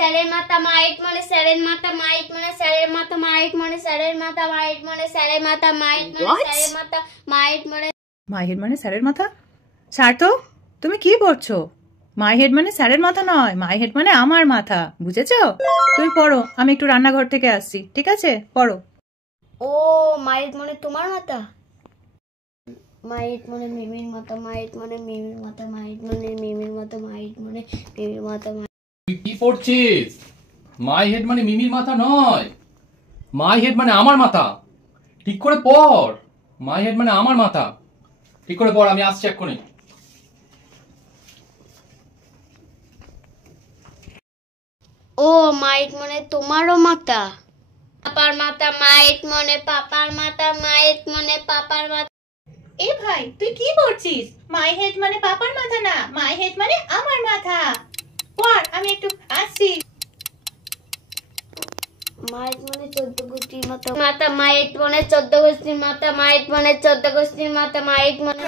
স্যারের মাথা, মাইট মনে স্যারের মাথা, মাইট মনে স্যারের মাথা, মাইট মনে স্যারের মাথা, মাইট মনে স্যারের মাথা, মাইট মনে স্যারের মাথা, মাইট মনে। মাই হেড মানে স্যারের মাথা? স্যার তো তুমি কি পড়ছো? মাই হেড মানে স্যারের মাথা নয়, মাই হেড মানে আমার মাথা, বুঝেছো? তুমি পড়ো, আমি একটু রান্নাঘর থেকে আসছি, ঠিক আছে? পড়ো। ও মাইট মনে তোমার মাথা, মাইট মনে মিমির মাথা, মাইট মনে মিমির মাথা, মাইট মনে মিমির মাথা, মাইট মনে মিমির মাথা। তুই কি পড়ছিস? মাই হেড মানে মিমির মাথা নয়, মাই হেড মানে আমার মাথা। ঠিক করে পড়। মাই হেড মানে আমার মাথা, ঠিক করে পড়। আমি আসছি এক্ষুনি। ও মাইট মনে তোমারও মাথা, পাপার মাথা, মাইট মনে পাপার মাথা, মাইট মনে পাপার মাথা। এ ভাই তুই কি পড়ছিস? মাই হেড মানে পাপার মাথা না, মাই হেড মানে আমার মাথা। পড়, আমি একটু আসছি। মাইট মনে 14 গোষ্ঠীর মাথা, মাথা মাইট মনে 14 গোষ্ঠীর মাথা, মাইট মনে 14 গোষ্ঠীর মাথা, মাইট মনে